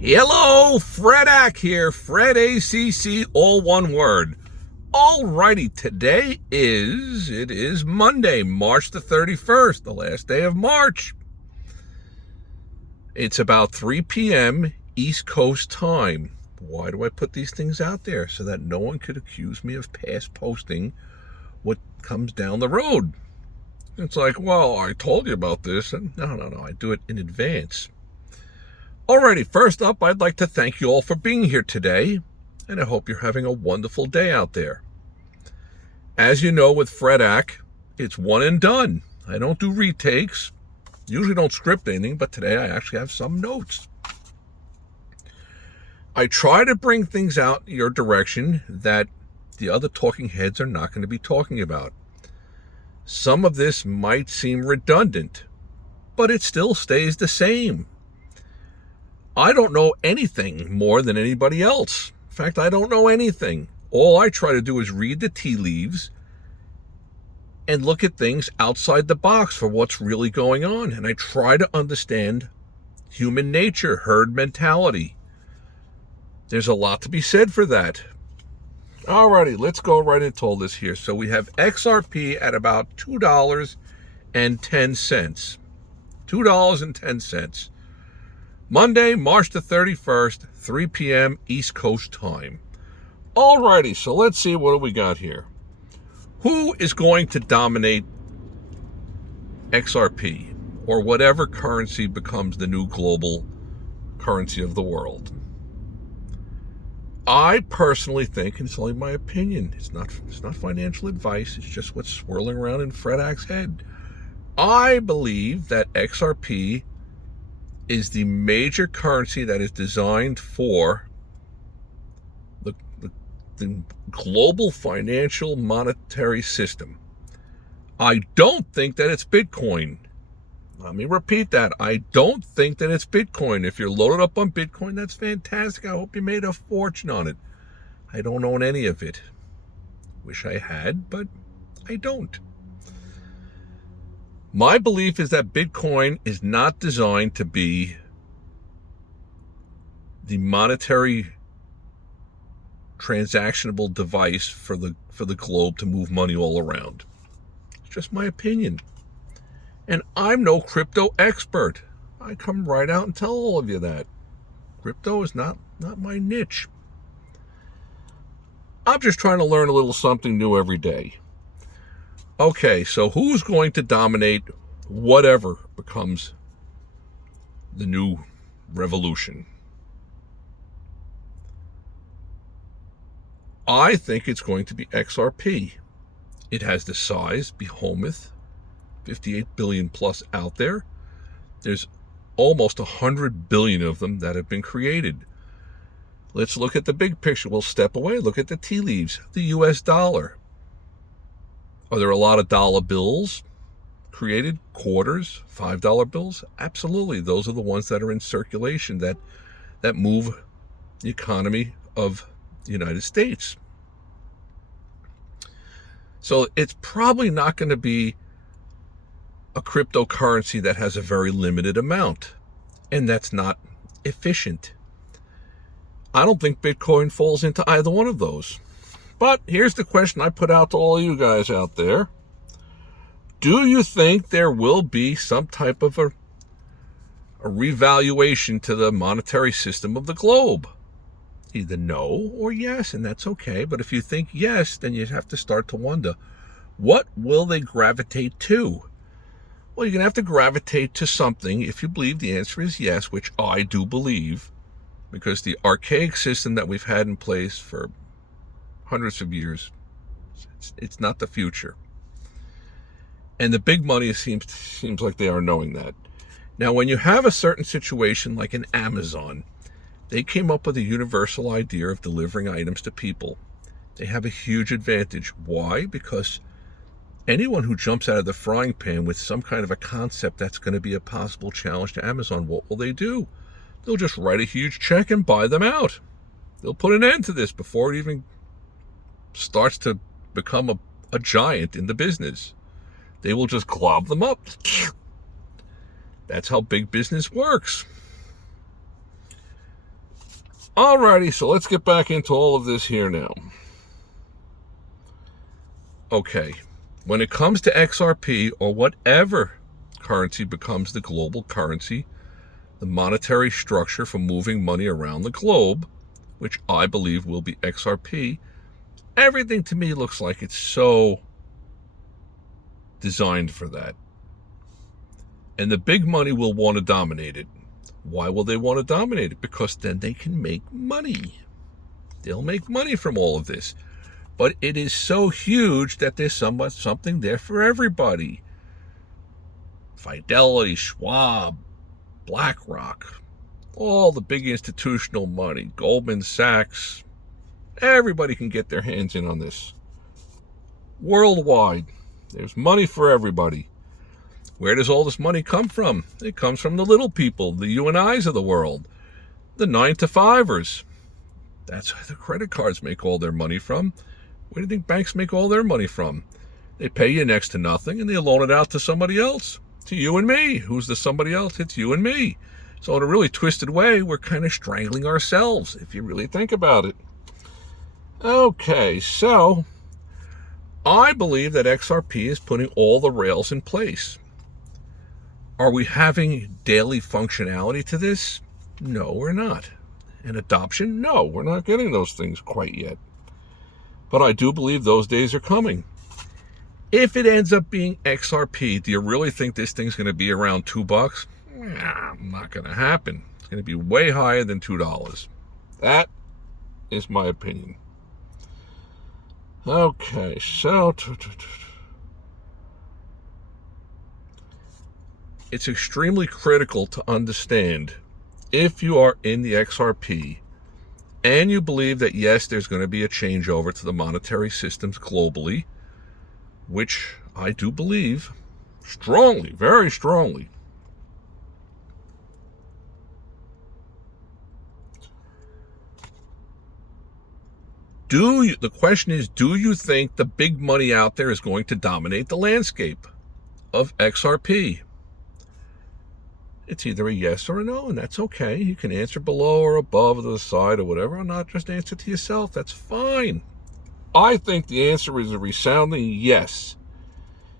Hello, Fredak here, Fred ACC, all one word. Alrighty, today is Monday, March the 31st, the last day of March. It's about 3 p.m. East Coast time. Why do I put these things out there? So that no one could accuse me of past posting what comes down the road. It's like, well, I told you about this. And no, I do it in advance. Alrighty, first up, I'd like to thank you all for being here today, and I hope you're having a wonderful day out there. As you know, with Fredak, it's one and done. I don't do retakes, usually don't script anything, but today I actually have some notes. I try to bring things out your direction that the other talking heads are not going to be talking about. Some of this might seem redundant, but it still stays the same. I don't know anything more than anybody else. In fact, I don't know anything. All I try to do is read the tea leaves and look at things outside the box for what's really going on. And I try to understand human nature, herd mentality. There's a lot to be said for that. Alrighty, let's go right into all this here. So we have XRP at about $2.10. $2.10. Monday, March the 31st, 3 p.m. East Coast time. Alrighty, so let's see what do we got here. Who is going to dominate XRP or whatever currency becomes the new global currency of the world? I personally think, and it's only my opinion, it's not financial advice, it's just what's swirling around in Fredak's head. I believe that XRP is the major currency that is designed for the global financial monetary system. I don't think that it's Bitcoin. Let me repeat that. I don't think that it's Bitcoin. If you're loaded up on Bitcoin, that's fantastic. I hope you made a fortune on it. I don't own any of it. Wish I had, but I don't. My belief is that Bitcoin is not designed to be the monetary transactionable device for the globe to move money all around. It's just my opinion. And I'm no crypto expert. I come right out and tell all of you that. Crypto is not my niche. I'm just trying to learn a little something new every day. Okay, so who's going to dominate whatever becomes the new revolution? I think it's going to be XRP. It has the size, behemoth, 58 billion plus out there. There's almost 100 billion of them that have been created. Let's look at the big picture. We'll step away. Look at the tea leaves, the US dollar. Are there a lot of dollar bills created? Quarters, $5 bills? Absolutely. Those are the ones that are in circulation that move the economy of the United States. So it's probably not going to be a cryptocurrency that has a very limited amount, and that's not efficient. I don't think Bitcoin falls into either one of those. But here's the question I put out to all you guys out there. Do you think there will be some type of a revaluation to the monetary system of the globe? Either no or yes, and that's okay. But if you think yes, then you have to start to wonder, what will they gravitate to? Well, you're going to have to gravitate to something if you believe the answer is yes, which I do believe, because the archaic system that we've had in place for hundreds of years, it's not the future. And the big money seems like they are knowing that. Now, when you have a certain situation like an Amazon, they came up with a universal idea of delivering items to people. They have a huge advantage. Why? Because anyone who jumps out of the frying pan with some kind of a concept that's going to be a possible challenge to Amazon, what will they do? They'll just write a huge check and buy them out. They'll put an end to this before it even starts to become a giant in the business. They will just glob them up. That's how big business works. Alrighty, so let's get back into all of this here now. Okay, when it comes to XRP or whatever currency becomes the global currency, the monetary structure for moving money around the globe, which I believe will be XRP, everything to me looks like it's so designed for that. And the big money will want to dominate it. Why will they want to dominate it? Because then they can make money. They'll make money from all of this. But it is so huge that there's something there for everybody. Fidelity, Schwab, BlackRock, all the big institutional money, Goldman Sachs, everybody can get their hands in on this. Worldwide, there's money for everybody. Where does all this money come from? It comes from the little people, the you and I's of the world, the 9-to-5ers. That's where the credit cards make all their money from. Where do you think banks make all their money from? They pay you next to nothing and they loan it out to somebody else, to you and me. Who's the somebody else? It's you and me. So in a really twisted way, we're kind of strangling ourselves, if you really think about it. Okay, so I believe that XRP is putting all the rails in place. Are we having daily functionality to this? No, we're not. And adoption? No, we're not getting those things quite yet. But I do believe those days are coming. If it ends up being XRP, do you really think this thing's going to be around $2? Nah, not going to happen. It's going to be way higher than $2. That is my opinion. Okay, so it's extremely critical to understand, if you are in the XRP and you believe that yes, there's going to be a changeover to the monetary systems globally, which I do believe strongly, very strongly. The question is, do you think the big money out there is going to dominate the landscape of XRP? It's either a yes or a no, and that's okay. You can answer below or above or to the side or whatever, or not just answer to yourself. That's fine. I think the answer is a resounding yes.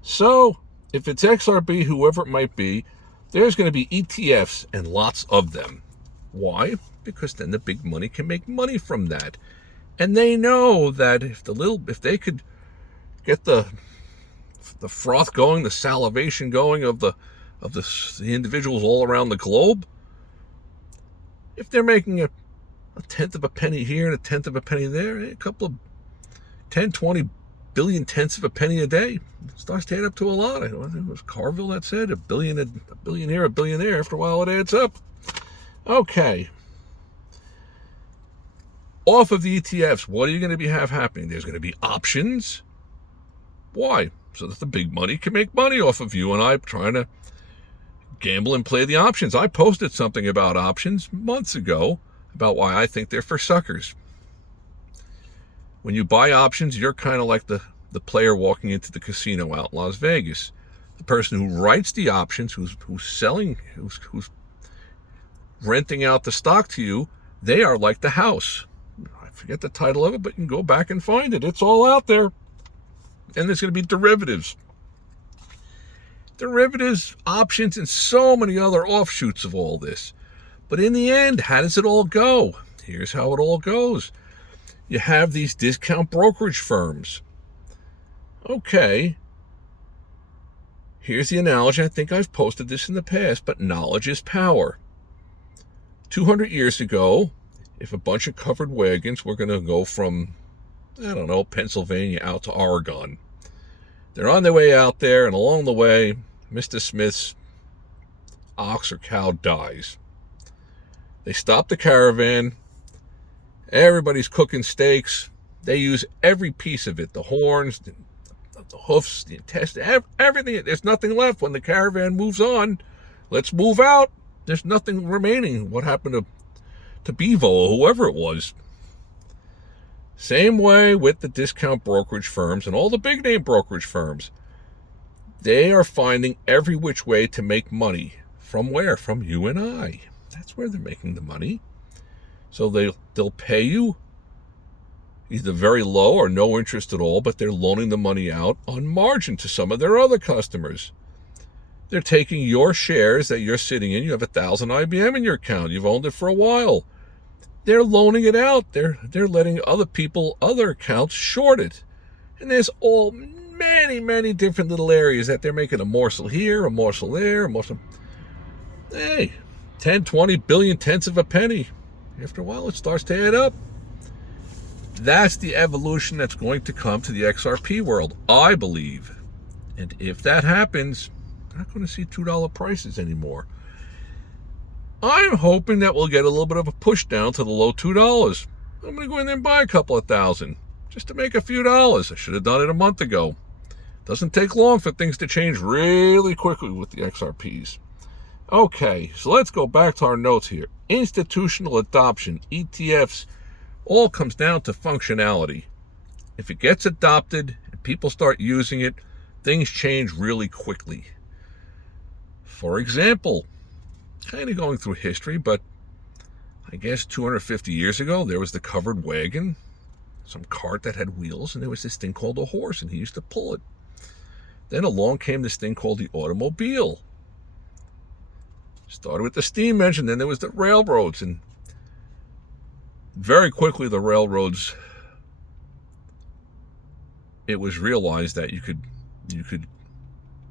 So, if it's XRP, whoever it might be, there's going to be ETFs and lots of them. Why? Because then the big money can make money from that. And they know that if they could get the froth going, the salivation going of the individuals all around the globe, if they're making a tenth of a penny here and a tenth of a penny there, a couple of 10, 20 billion tenths of a penny a day, it starts to add up to a lot. I think it was Carville that said a billion here, a billion there. After a while, it adds up. Okay. Off of the ETFs, what are you going to have happening? There's going to be options. Why? So that the big money can make money off of you and I trying to gamble and play the options. I posted something about options months ago about why I think they're for suckers. When you buy options, you're kind of like the player walking into the casino out in Las Vegas. The person who writes the options, who's selling, who's renting out the stock to you, they are like the house. I forget the title of it, but you can go back and find it. It's all out there. And there's going to be derivatives. Derivatives, options, and so many other offshoots of all this. But in the end, how does it all go? Here's how it all goes. You have these discount brokerage firms. Okay. Here's the analogy. I think I've posted this in the past, but knowledge is power. 200 years ago, if a bunch of covered wagons were going to go from, Pennsylvania out to Oregon, they're on their way out there, and along the way, Mr. Smith's ox or cow dies. They stop the caravan. Everybody's cooking steaks. They use every piece of it, the horns, the hoofs, the intestine, everything. There's nothing left when the caravan moves on. Let's move out. There's nothing remaining. What happened to Bevo or whoever it was? Same way with the discount brokerage firms and all the big name brokerage firms. They are finding every which way to make money. From where? From you and I. That's where they're making the money. So they'll pay you either very low or no interest at all, but they're loaning the money out on margin to some of their other customers. They're taking your shares that you're sitting in. You have 1,000 IBM in your account. You've owned it for a while. They're loaning it out. They're letting other accounts short it. And there's many different little areas that they're making a morsel here, a morsel there, a morsel. Hey, 10, 20 billion tenths of a penny. After a while, it starts to add up. That's the evolution that's going to come to the XRP world, I believe. And if that happens, we're not going to see $2 prices anymore. I'm hoping that we'll get a little bit of a push down to the low $2. I'm going to go in there and buy a couple of thousand just to make a few dollars. I should have done it a month ago. Doesn't take long for things to change really quickly with the XRPs. Okay, so let's go back to our notes here. Institutional adoption, ETFs, all comes down to functionality. If it gets adopted and people start using it, things change really quickly. For example, kind of going through history, but I guess 250 years ago, there was the covered wagon, some cart that had wheels, and there was this thing called a horse, and he used to pull it. Then along came this thing called the automobile. Started with the steam engine, then there was the railroads, and very quickly the railroads, it was realized that you could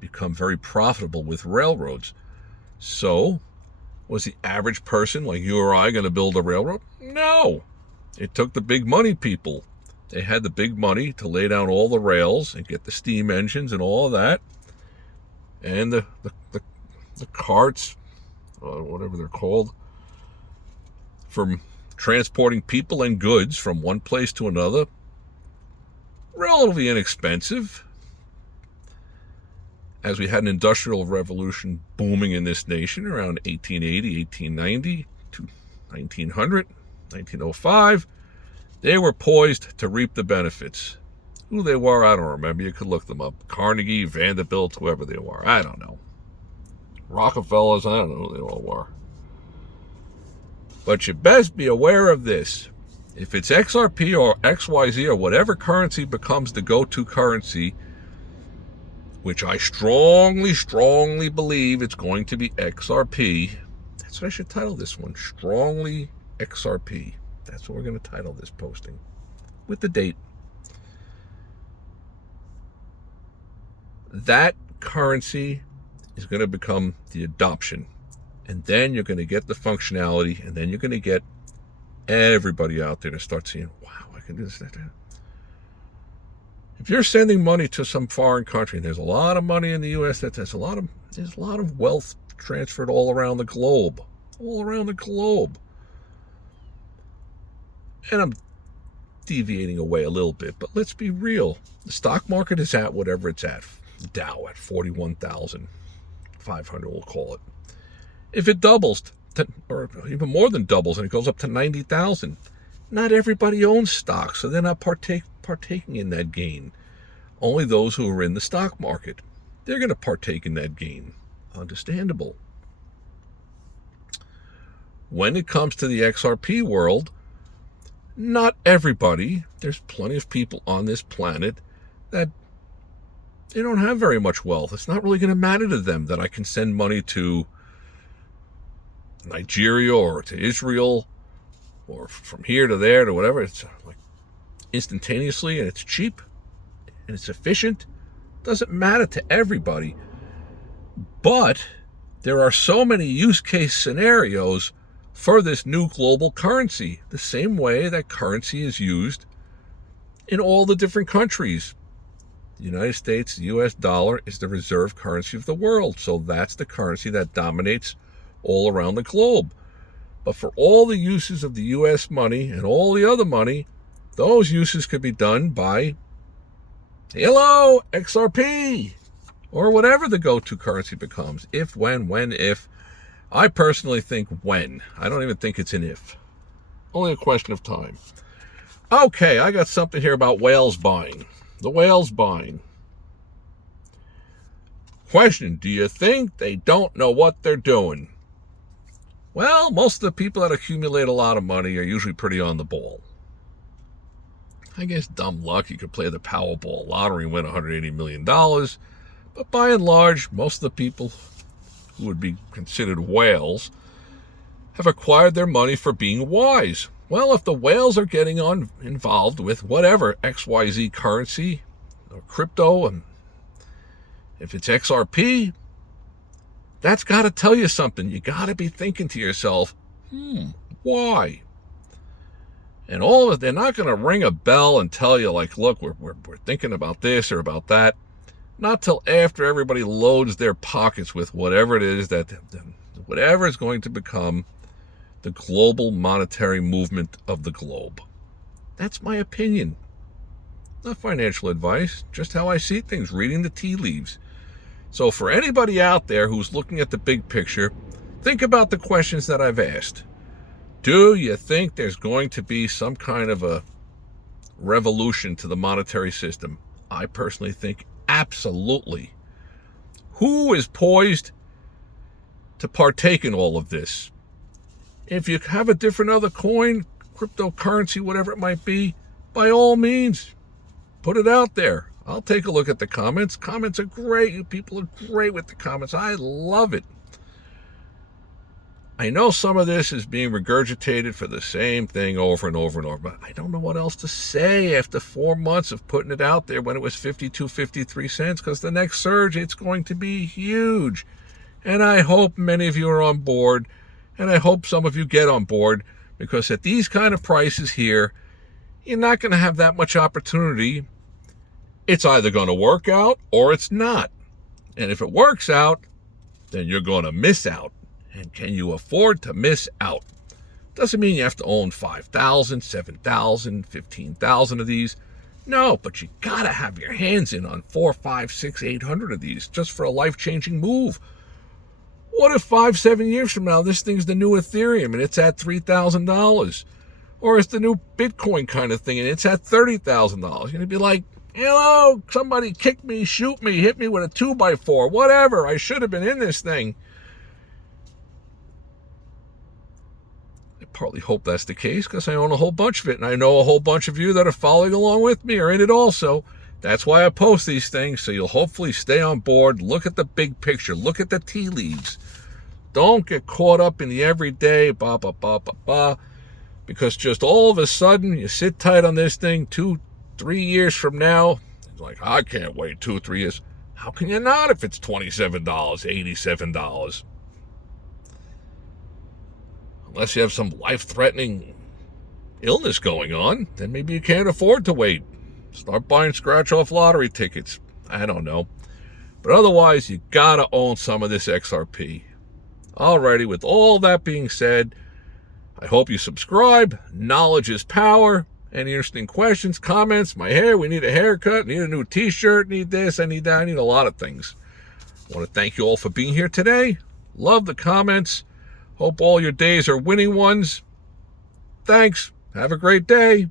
become very profitable with railroads. So, was the average person like you or I going to build a railroad? No. It took the big money people. They had the big money to lay down all the rails and get the steam engines and all of that. And the carts, whatever they're called, from transporting people and goods from one place to another. Relatively inexpensive. As we had an industrial revolution booming in this nation around 1880, 1890 to 1900, 1905, they were poised to reap the benefits. Who they were, I don't remember. You could look them up. Carnegie, Vanderbilt, whoever they were. I don't know. Rockefellers, I don't know who they all were. But you best be aware of this. If it's XRP or XYZ or whatever currency becomes the go-to currency, which I strongly believe it's going to be XRP. That's what I should title this one. Strongly XRP. That's what we're going to title this posting. With the date. That currency is going to become the adoption. And then you're going to get the functionality. And then you're going to get everybody out there to start saying, wow, I can do this, that. If you're sending money to some foreign country, and there's a lot of money in the U.S. there's a lot of wealth transferred all around the globe. And I'm deviating away a little bit, but let's be real. The stock market is at whatever it's at. Dow at 41,500, we'll call it. If it doubles, or even more than doubles, and it goes up to 90,000, not everybody owns stocks, so they're not partaking in that gain. Only those who are in the stock market, they're going to partake in that gain. Understandable. When it comes to the XRP world, not everybody, there's plenty of people on this planet that they don't have very much wealth. It's not really going to matter to them that I can send money to Nigeria or to Israel or from here to there to whatever. It's like instantaneously, and it's cheap and it's efficient. Doesn't matter to everybody. But there are so many use case scenarios for this new global currency, the same way that currency is used in all the different countries. The United States, the US dollar, is the reserve currency of the world. So that's the currency that dominates all around the globe. But for all the uses of the US money and all the other money, those uses could be done by, hello, XRP, or whatever the go-to currency becomes. If, when, if. I personally think when. I don't even think it's an if. Only a question of time. Okay, I got something here about whales buying. The whales buying. Question, do you think they don't know what they're doing? Well, most of the people that accumulate a lot of money are usually pretty on the ball. I guess dumb luck, you could play the Powerball lottery and win $180 million. But by and large, most of the people who would be considered whales have acquired their money for being wise. Well, if the whales are getting involved with whatever XYZ currency or crypto, and if it's XRP, that's got to tell you something. You got to be thinking to yourself, why? And all of it, they're not going to ring a bell and tell you, like, look, we're thinking about this or about that. Not till after everybody loads their pockets with whatever it is whatever is going to become the global monetary movement of the globe. That's my opinion. Not financial advice, just how I see things, reading the tea leaves. So for anybody out there who's looking at the big picture, think about the questions that I've asked. Do you think there's going to be some kind of a revolution to the monetary system? I personally think absolutely. Who is poised to partake in all of this? If you have a different other coin, cryptocurrency, whatever it might be, by all means, put it out there. I'll take a look at the comments. Comments are great. You people are great with the comments. I love it. I know some of this is being regurgitated for the same thing over and over and over, but I don't know what else to say after 4 months of putting it out there when it was 52, 53 cents, because the next surge, it's going to be huge. And I hope many of you are on board, and I hope some of you get on board, because at these kind of prices here, you're not going to have that much opportunity. It's either going to work out or it's not. And if it works out, then you're going to miss out. And can you afford to miss out? Doesn't mean you have to own 5,000, 7,000, 15,000 of these. No, but you got to have your hands in on 4, 5, 6, 800 of these just for a life-changing move. What if 5, 7 years from now, this thing's the new Ethereum and it's at $3,000? Or it's the new Bitcoin kind of thing and it's at $30,000? You're going to be like, hello, somebody kick me, shoot me, hit me with a 2x4, whatever. I should have been in this thing. I partly hope that's the case because I own a whole bunch of it, and I know a whole bunch of you that are following along with me are in it also. That's why I post these things, so you'll hopefully stay on board. Look at the big picture. Look at the tea leaves. Don't get caught up in the everyday, because just all of a sudden, you sit tight on this thing 2, 3 years from now. It's like, I can't wait 2 or 3 years. How can you not if it's $27, $87? Unless you have some life-threatening illness going on, then maybe you can't afford to wait. Start buying scratch-off lottery tickets. I don't know. But otherwise, you gotta own some of this XRP. Alrighty, with all that being said, I hope you subscribe. Knowledge is power. Any interesting questions, comments? My hair, we need a haircut, need a new t-shirt, need this, I need that, I need a lot of things. I want to thank you all for being here today. Love the comments. Hope all your days are winning ones. Thanks. Have a great day.